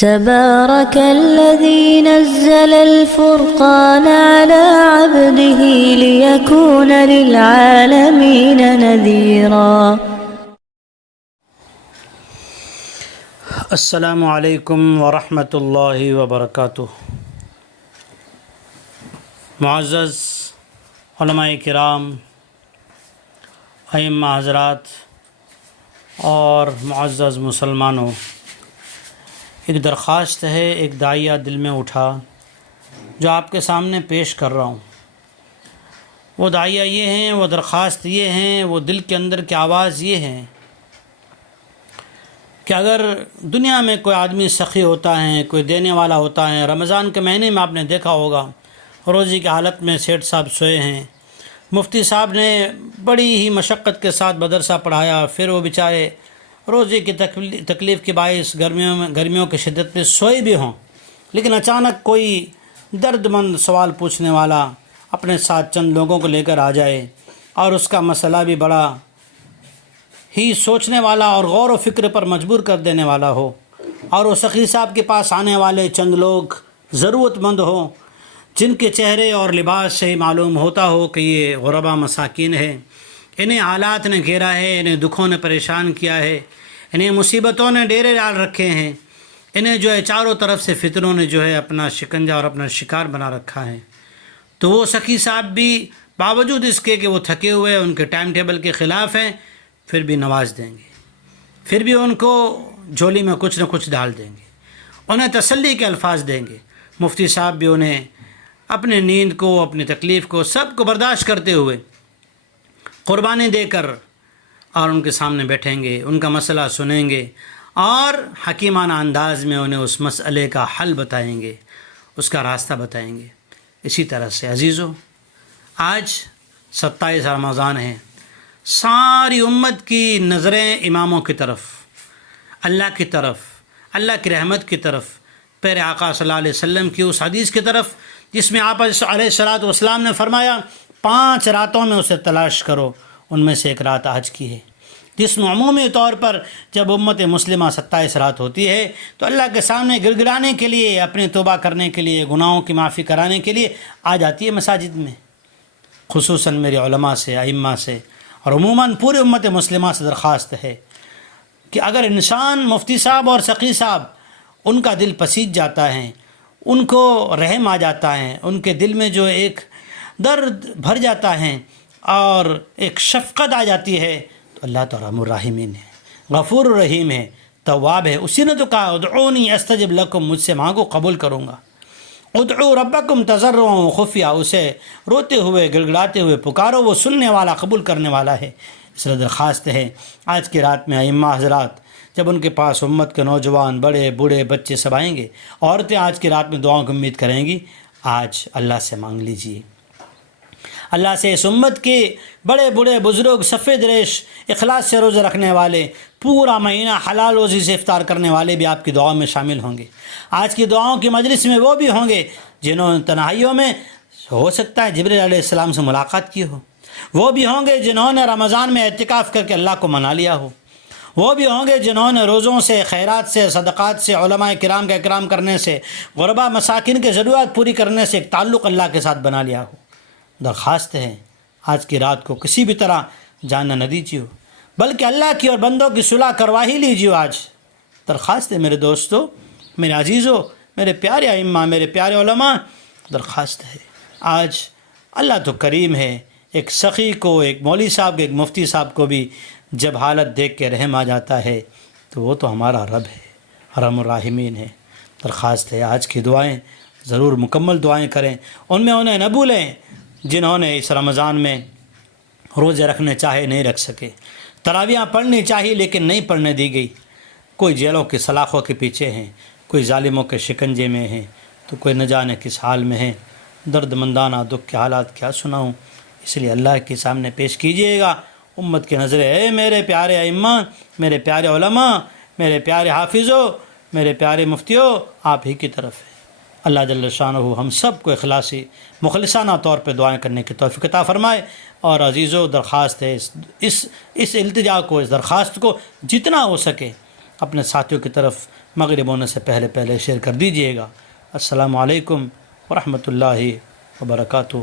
تبارك الذي نزل الفرقان على عبده ليكون للعالمين نذيرا. السلام علیکم ورحمۃ اللہ وبرکاتہ. معزز علماء کرام، ائمہ حضرات اور معزز مسلمانوں، ایک درخواست ہے، ایک داعیہ دل میں اٹھا جو آپ کے سامنے پیش کر رہا ہوں. وہ داعیہ یہ ہیں، وہ درخواست یہ ہیں، وہ دل کے اندر کی آواز یہ ہے کہ اگر دنیا میں کوئی آدمی سخی ہوتا ہے، کوئی دینے والا ہوتا ہے، رمضان کے مہینے میں آپ نے دیکھا ہوگا روزی کی حالت میں سیٹھ صاحب سوئے ہیں، مفتی صاحب نے بڑی ہی مشقت کے ساتھ مدرسہ پڑھایا، پھر وہ بیچارے روزی کی تکلیف کے باعث گرمیوں کی شدت میں سوئے بھی ہوں، لیکن اچانک کوئی درد مند سوال پوچھنے والا اپنے ساتھ چند لوگوں کو لے کر آ جائے اور اس کا مسئلہ بھی بڑا ہی سوچنے والا اور غور و فکر پر مجبور کر دینے والا ہو، اور وہ سخی صاحب کے پاس آنے والے چند لوگ ضرورت مند ہوں جن کے چہرے اور لباس سے ہی معلوم ہوتا ہو کہ یہ غربا مساکین ہے، انہیں حالات نے گھیرا ہے، انہیں دکھوں نے پریشان کیا ہے، انہیں مصیبتوں نے ڈیرے ڈال رکھے ہیں، انہیں جو ہے چاروں طرف سے فتنوں نے جو ہے اپنا شکنجہ اور اپنا شکار بنا رکھا ہے. تو وہ سخی صاحب بھی باوجود اس کے کہ وہ تھکے ہوئے ان کے ٹائم ٹیبل کے خلاف ہیں، پھر بھی نواز دیں گے، پھر بھی ان کو جھولی میں کچھ نہ کچھ ڈال دیں گے، انہیں تسلی کے الفاظ دیں گے. مفتی صاحب بھی انہیں اپنے نیند کو، اپنی تکلیف کو، سب کو برداشت کرتے ہوئے قربانی دے کر اور ان کے سامنے بیٹھیں گے، ان کا مسئلہ سنیں گے اور حکیمانہ انداز میں انہیں اس مسئلے کا حل بتائیں گے، اس کا راستہ بتائیں گے. اسی طرح سے عزیزو، آج 27 رمضان ہے، ساری امت کی نظریں اماموں کی طرف، اللہ کی طرف، اللہ کی رحمت کی طرف، پیارے آقا صلی اللہ علیہ وسلم کی اس حدیث کی طرف جس میں آپ علیہ الصلوۃ والسلام نے فرمایا 5 راتوں میں اسے تلاش کرو، ان میں سے ایک رات آج کی ہے. جس میں عمومی طور پر جب امت مسلمہ 27 رات ہوتی ہے تو اللہ کے سامنے گڑ گڑانے کے لیے، اپنی توبہ کرنے کے لیے، گناہوں کی معافی کرانے کے لیے آ جاتی ہے مساجد میں. خصوصاً میرے علماء سے، ائمہ سے اور عموماً پوری امت مسلمہ سے درخواست ہے کہ اگر انسان مفتی صاحب اور سقی صاحب ان کا دل پسیج جاتا ہے، ان کو رحم آ جاتا ہے، ان کے دل میں جو ایک درد بھر جاتا ہے اور ایک شفقت آ جاتی ہے، تو اللہ تو رحم الرحیمین ہے، غفور الرحیم ہے، تواب ہے. اسی نے تو کہا ادعونی استجب لکم، مجھ سے مانگو قبول کروں گا. ادعو ربکم تضرعا وخفیہ، اسے روتے ہوئے گڑ گڑاتے ہوئے پکارو، وہ سننے والا، قبول کرنے والا ہے. اس لیے درخواست ہے آج کی رات میں ائمہ حضرات جب ان کے پاس امت کے نوجوان، بڑے بوڑھے، بچے سب آئیں گے، عورتیں آج کی رات میں دعاؤں کی امید کریں گی، آج اللہ سے مانگ لیجئے، اللہ سے. اس امت کے بڑے بوڑھے بزرگ، سفید ریش، اخلاص سے روزے رکھنے والے، پورا مہینہ حلال روزی سے افطار کرنے والے بھی آپ کی دعاؤں میں شامل ہوں گے. آج کی دعاؤں کی مجلس میں وہ بھی ہوں گے جنہوں نے تنہائیوں میں ہو سکتا ہے جبریل علیہ السلام سے ملاقات کی ہو، وہ بھی ہوں گے جنہوں نے رمضان میں اعتکاف کر کے اللہ کو منا لیا ہو، وہ بھی ہوں گے جنہوں نے روزوں سے، خیرات سے، صدقات سے، علماء کرام کا اکرام کرنے سے، غربا مساکین کے ضرورت پوری کرنے سے ایک تعلق اللہ کے ساتھ بنا لیا ہو. درخواست ہے آج کی رات کو کسی بھی طرح جانا نہ دیجیے، بلکہ اللہ کی اور بندوں کی صلح کروا ہی لیجیے. آج درخواست ہے میرے دوستو، میرے عزیزو، میرے پیارے ائمہ، میرے پیارے علماء، درخواست ہے. آج اللہ تو کریم ہے، ایک سخی کو، ایک مولوی صاحب کو، ایک مفتی صاحب کو بھی جب حالت دیکھ کے رحم آ جاتا ہے تو وہ تو ہمارا رب ہے، ارحم الراحمین ہے. درخواست ہے آج کی دعائیں ضرور مکمل دعائیں کریں، ان میں انہیں نہ بھولیں جنہوں نے اس رمضان میں روزے رکھنے چاہے نہیں رکھ سکے، تراویحیں پڑھنی چاہیے لیکن نہیں پڑھنے دی گئی. کوئی جیلوں کی سلاخوں کے پیچھے ہیں، کوئی ظالموں کے شکنجے میں ہیں، تو کوئی نہ جانے کس حال میں ہیں. درد مندانہ دکھ کے حالات کیا سناؤں، اس لیے اللہ کے سامنے پیش کیجئے گا. امت کی نظریں اے میرے پیارے ائمہ، میرے پیارے علماء، میرے پیارے حافظوں، میرے پیارے مفتیوں، آپ ہی کی طرف ہے. اللہ جل شانہ ہم سب کو اخلاصی مخلصانہ طور پہ دعائیں کرنے کی توفیق عطا فرمائے. اور عزیزو، درخواست ہے اس التجا کو، اس درخواست کو جتنا ہو سکے اپنے ساتھیوں کی طرف مغرب ہونے سے پہلے پہلے شیئر کر دیجیے گا۔ السلام علیکم ورحمۃ اللہ وبرکاتہ۔